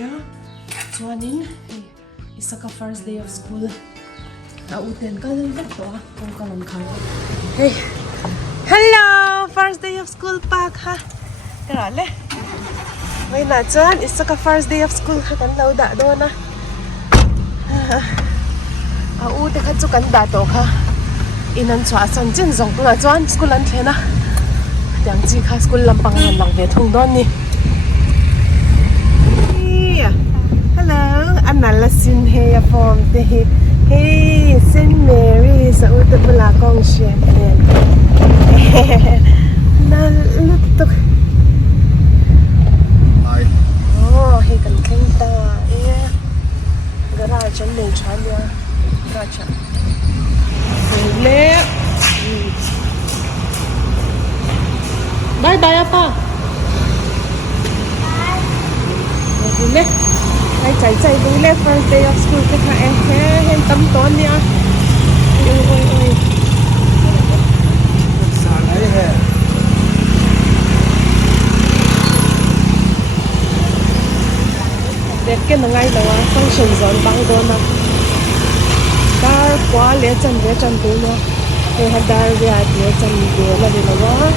nia chuanin Isaak first day of school uten ka lang to kung kanon khang hey hello first day of school pak ha karale may na chuan Isaak first day of school ka kan lo da do na ute kha chu kan da to kha inan chwa san chin zong na chuan school an thena yang chi kha school lampang han lang ve thong don ni hello anala sin he ya form te he hey Saint Mary sa uta bula kong shen na lutok Hi. oh he kan kenta garage an nei chan ya garage le bye bye apa bye le ai chạy chạy đúng lên first day of school cái thằng em tâm toán nha ôi ôi ôi Sáng ấy hè. đẹp cái nó ngay đó function zone bang đó mà dar quá lẽ chân tú nha thì hắn dar về lẽ chân về là đi đâu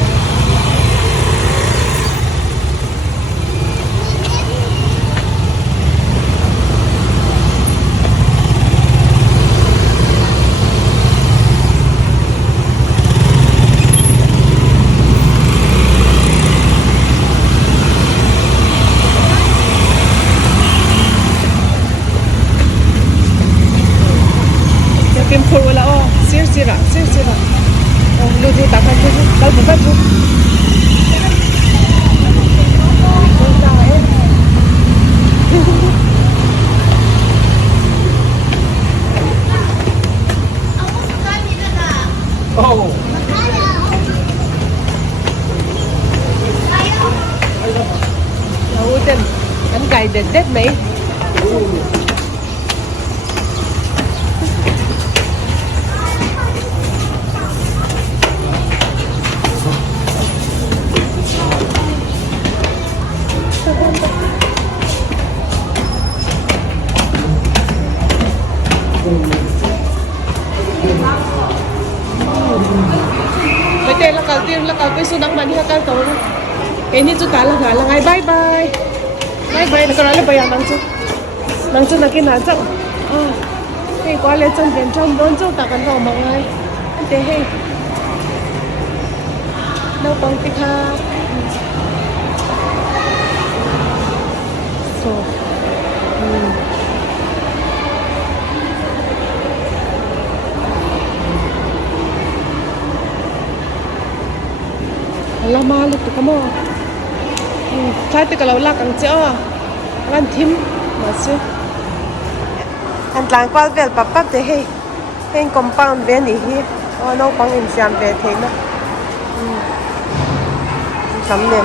Kim phur wala oh sir sira oh lu di takan tu dal buka tu Oh. uten anh guided that mấy bây giờ là cầu cái số đăng bán đi các tàu cái này chú cá là ngay bye bye nó có nói là bây giờ năng chú là cái nào chắc cái quá lẽ chân tiền trong bốn chú ta cần vào mọi người anh thế hay đâu bằng cái ha so lama lu tu kamo sai te kalau lak ang cheo ran thim ma se an tlang kwal vel pap te he hen compound ve ni hi o no pang in siam ve the na sam ne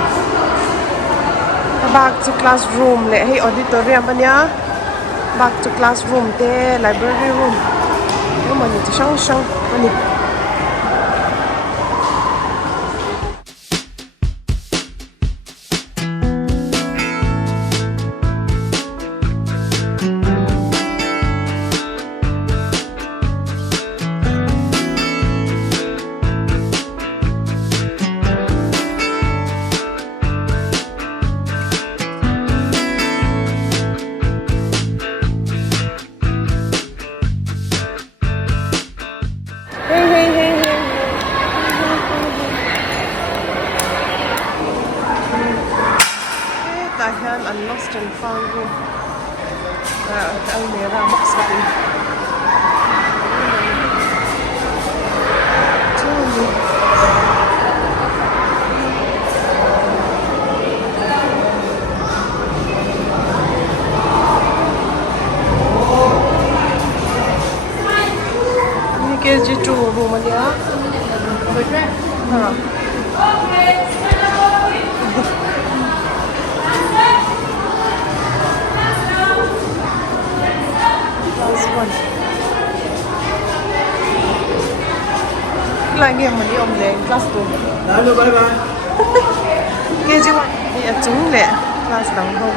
back to classroom le hey auditorium ania back to classroom te library room no mani tu shang mani and lost and found room. Almira Maxwell. Ini KG2 room dia. Lại nghiêng mà đi ôm lên class 2. Bye bye. KG1 thì ở chúng lệ class đằng không.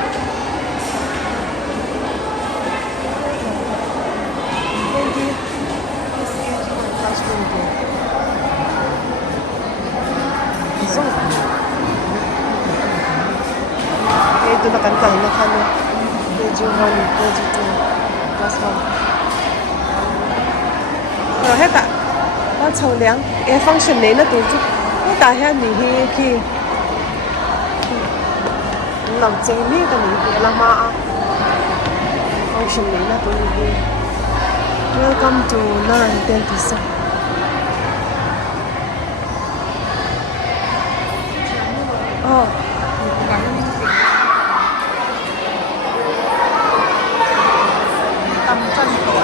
KG1, KG2, class 1. Rồi hết ạ. Nó chầu liang. Cái function này nó tụi chú. Nó ta hết nỉ hi khi. Lòng chế mi cái nỉ hi là ma. Function này nó tụi hi. Welcome to Nan Dentist. Oh. Tầm chân tuổi.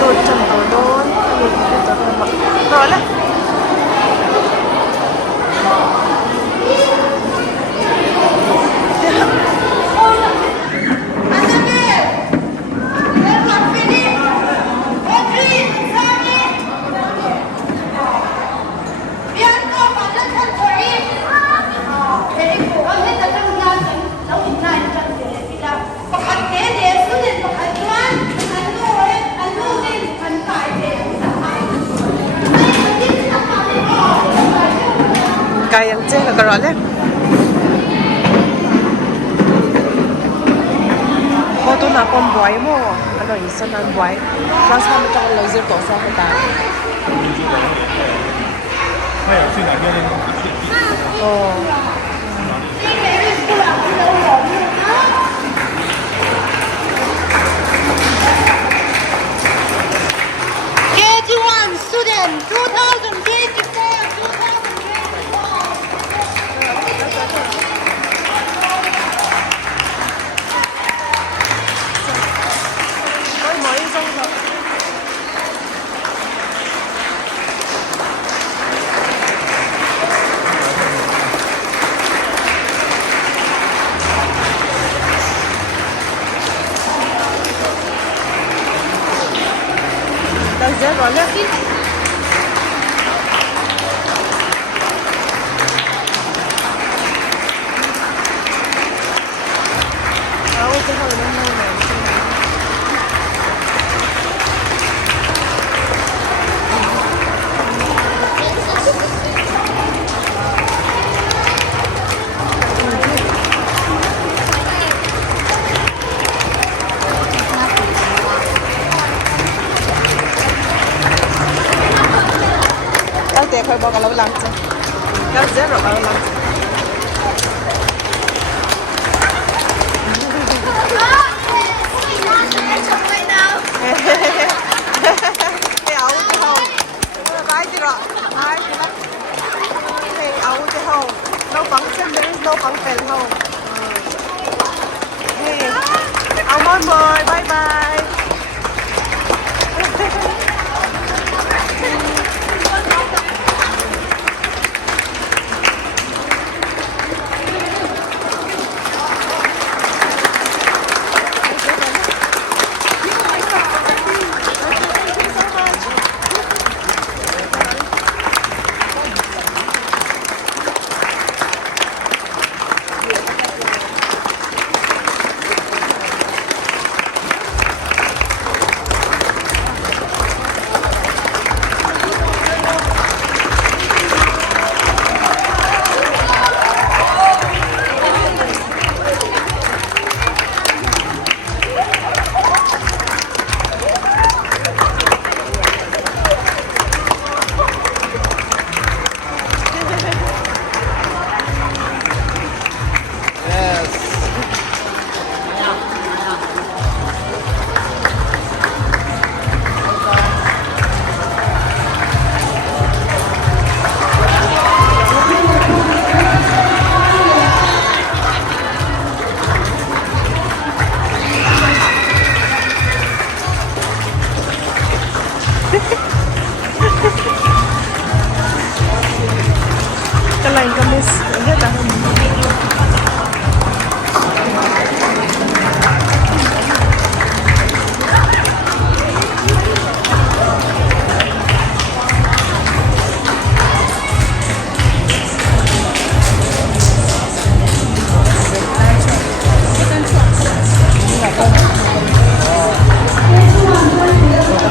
Đôi chân tuổi đôi. Rồi đấy. Kayang cek ke kerana kau tu nak pom buai mo, ano iso nan buai, kelas kami cakap laser tu saya kita. Oh. KG1 student 2024. Laser rồi đấy. Cái hồi năm nay này. Để khơi bao cả lâu lắm chứ, lâu dễ rồi bao lắm. Cái áo cái hồng, cái gì rồi, cái gì đó, cái áo cái hồng, no function, there is no function hồng. Hey, áo món boy, bye bye. Kalain kami lihat ah.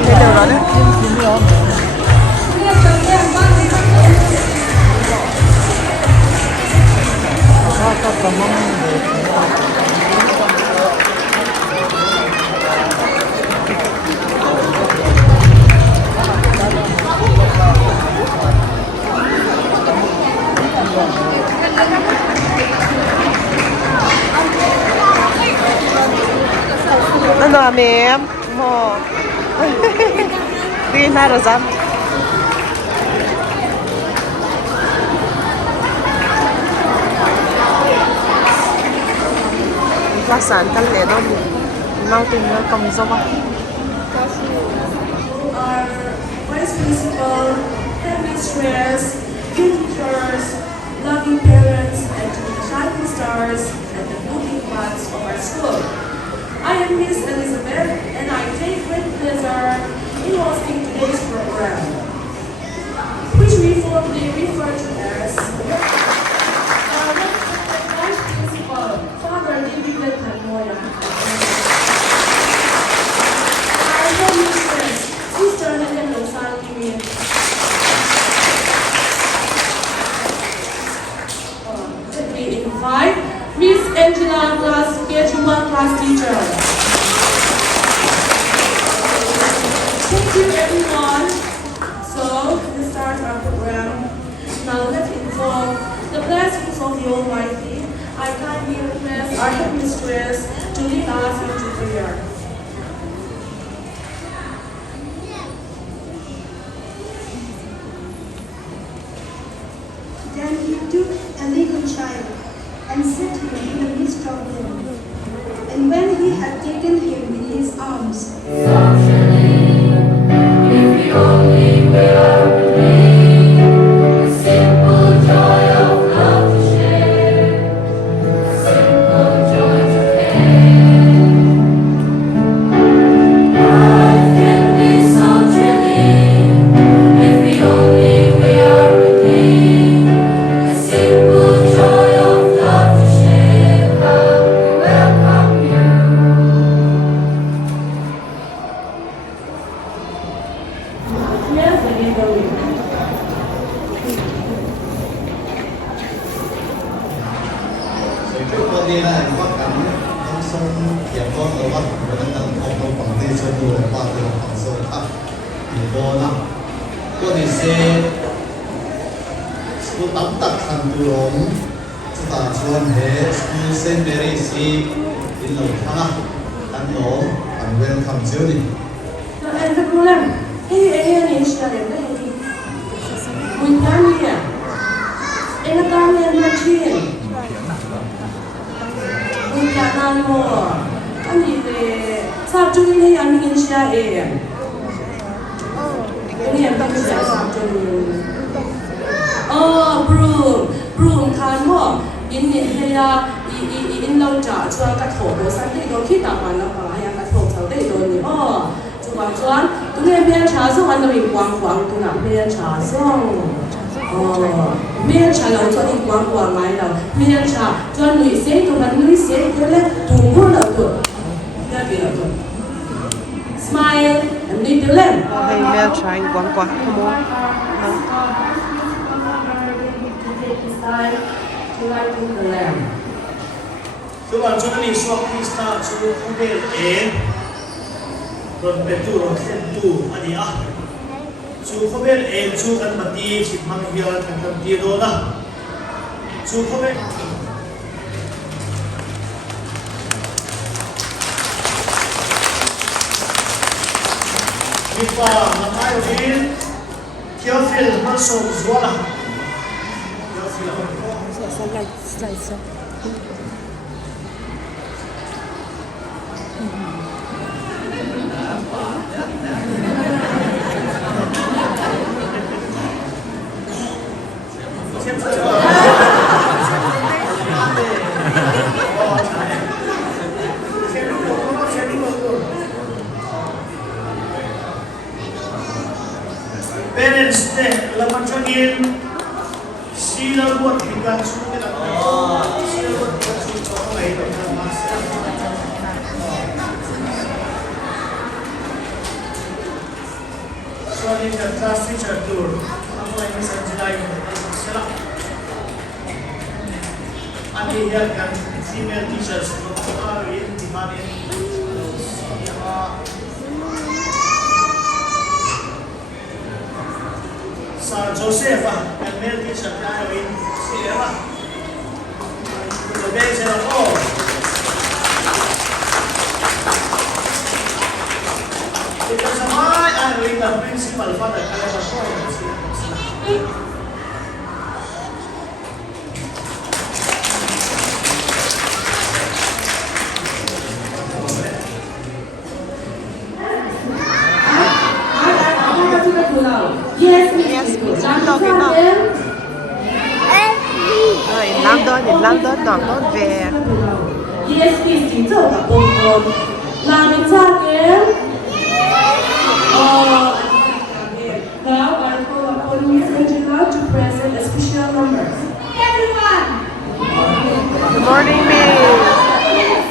Đây đâu đó đấy. Ano, ma'am? Mo. Di na razam. Klasan kan le no. Mau tin na kam zo ba. Our vice principal, headmistress, teachers, loving parents, and shining stars and the moving parts of our school. I am Miss Elizabeth, and I take great pleasure in hosting today's program, which we formally refer to as our Vice Principal, Father David Hanmoya. Our headmistress, Sister Helen Losani. Let me invite Miss Angela, class K1 class teacher. Thank you, everyone. So, let's start our program. Now, let's invoke the blessings of the Almighty. I kindly request our headmistress to lead us into prayer. Then he took a little child and set him in the midst of them. And when he had taken him in his arms, Yes, I can go with you. Sự trước con đi là phát cảm ông sông hiệp con ở bắc và đang đang ông ông bằng đây cho tôi là ba từ bằng sông thấp thì vô lắm có thể sẽ số tắm tật thành từ ống chúng ta chuan hệ school Saint Mary's in lâu thang anh nó anh welcome chiếu đi. And the problem, ini siapa yang ini? Bukannya, ini kalian macam, bukan anu, kan ini satu ini yang ingin siapa? Ini yang ingin siapa satu? Oh, broom kan mo, ini dia in lau cak cuan kat ho, sampai itu kita mana kalau yang kat ho sampai itu ni oh. Chuan, tu nghe biên trà xong anh nói quang quang tu nào biên trà xong, biên trà lâu cho đi quang quang ngay lâu, biên trà cho người sẽ tu hắn người sẽ cái lên tu mua lâu tu, nghe biên lâu tu, smile, anh đi từ lên. Hey, biên trà anh quang quang, come on. So bạn chúng mình swap Krista chú không biết rồi bên tu rồi xem tu anh à chú không biết chú cần mà đi chỉ mang việc cần cần đi đâu đó chú không biết Kita namai ini Teofil masuk zuala. Slide. Parents deh, lawan cangin, sila buat hingga suku kita. Sila buat hingga suku orang itu mas. Soalnya kita class teacher tour, apa yang bisa jadi sila. Ani hiyan kan female teachers rin timanin sa Joseph kan male teacher tayo rin si Eva. Sabihin siya ako. Ito sa may ano rin na principal father kaya na po. Yes, Yes, Miss. Miss. Okay na. In London, not there. Yes, Miss. 请做个动作。那你唱点。Now I call upon Miss Angela to present a special number. Everyone. Good morning, Miss.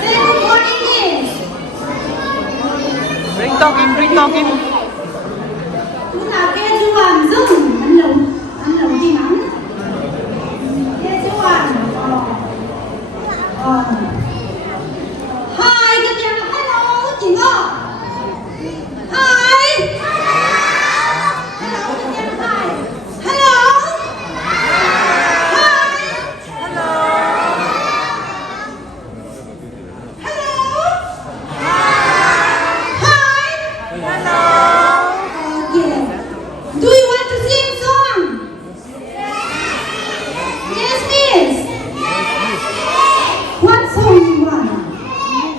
Say good morning, Miss. Bring talking. Chúng ta nghe chú Hoàn dừng anh lồng đi nắng. Nghe chú Hoàn. Hi, các em hello, chị ngô. Hi. Hello, các em hi. Hello. Hi. Hello. Okay. Do you want to sing song? Yes, miss. What song you want?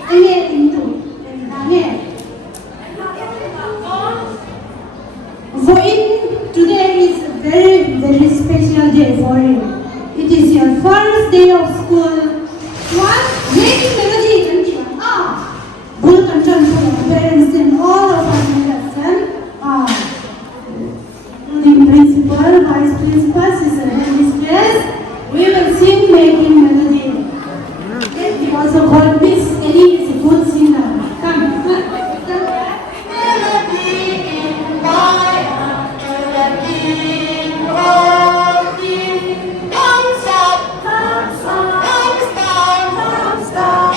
Again, into. Again. For today is a very, very special day for you. It is your first day of school. What? Making melody and welcome to your parents and all of us lesson. Including principal, vice principal, sister and mistress, we will sing making melody. We also call Miss Ellie is a good singer. Come. Melody in my heart to the King of Kings. Comes up, comes down,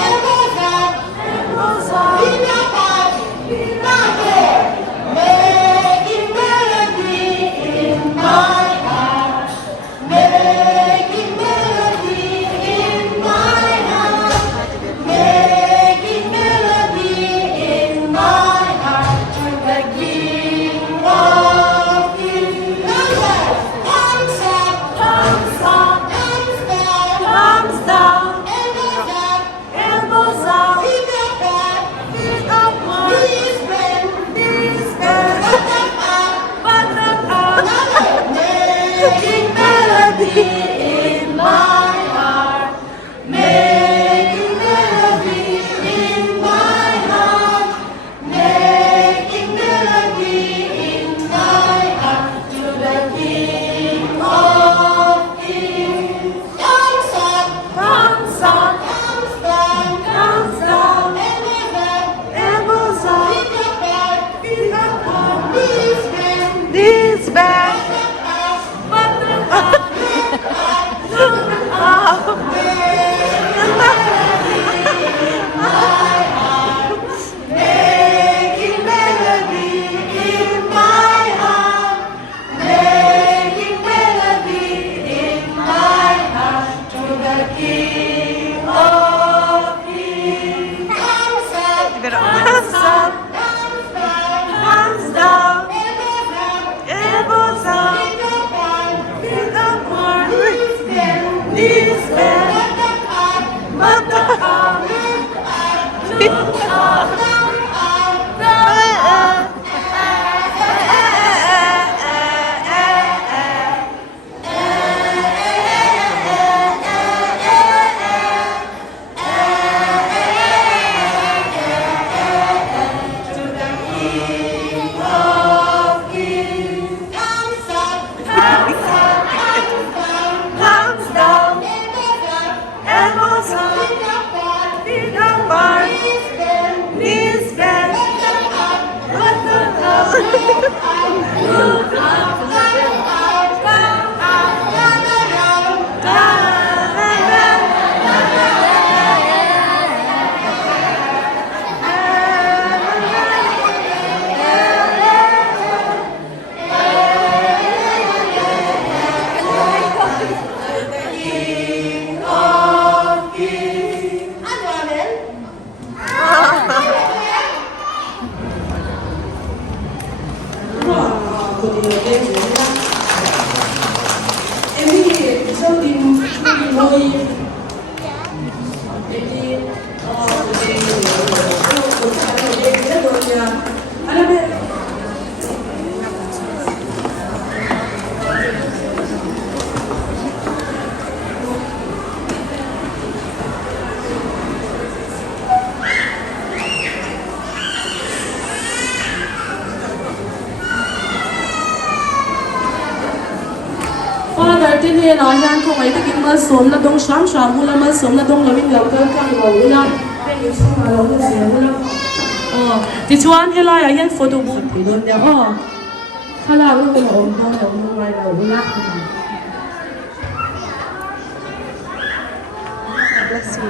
and goes up, in your heart, in my head, making melody in my heart, making melody in my heart, making melody in my heart to the King of Kings. Comes up, comes down, and goes up, in your heart, in upward, this bend, button up, making melody in my heart, making melody in my heart, making melody in my heart to the King of Kings. Comes up, comes down, and goes up, in upward, This bag. button up, button up, making melody in my heart, making melody in my heart to the King of Kings. Comes up, comes down, and goes up, in upward, this bend, button up, look up, comes down, and goes up, in upward, this bend, button up, look up, down, down, down, down. to the again. Every something noi Father, tin hiền nói rằng không ấy thì kinh mơ sớm là đông sáng sáng mula mơ sớm là đông là mình lâu cơn căng lâu là hay những sao mà lâu là gì mula thì chuan hay là hiện photo booth thì luôn nha hay là lúc mà ôm đông ngoài lâu là Bless you.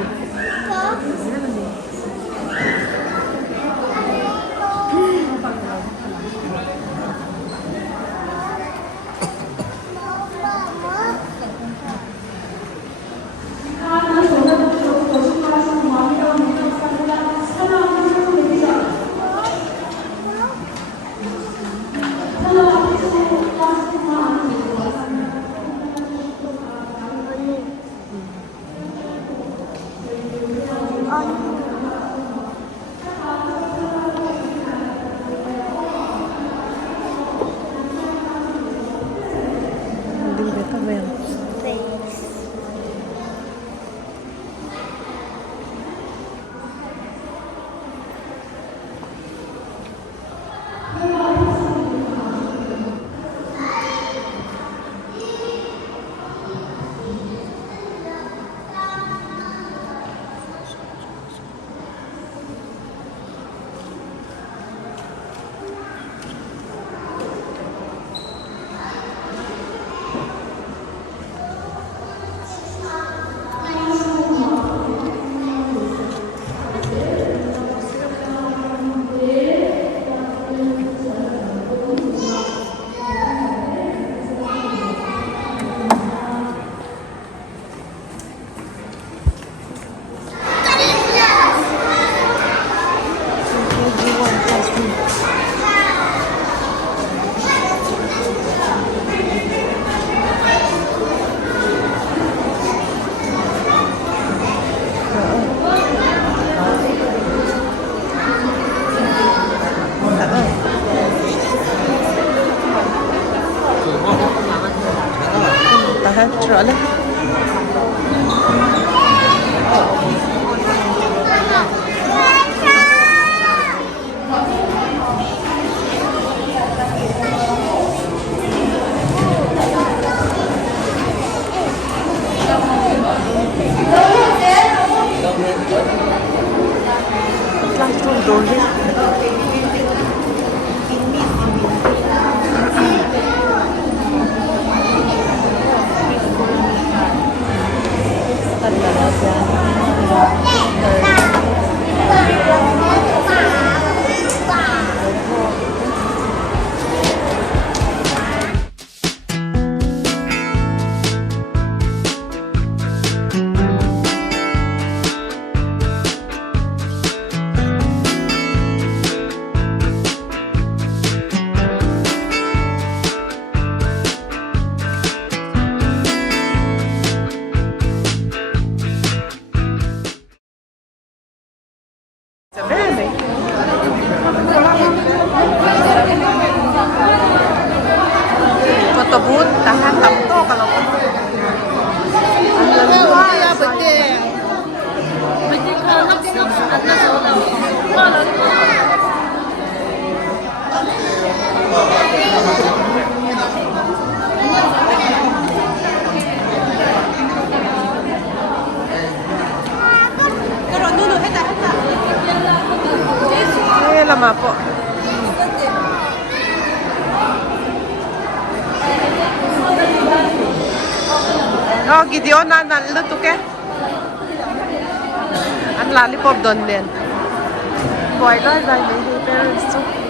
Trolley. Langsung dulu. Photobooth, tahan tamto kalau lama po. Oh, Gideon na naluto ke? Ang lollipop doon din. Boy, guys, I made it.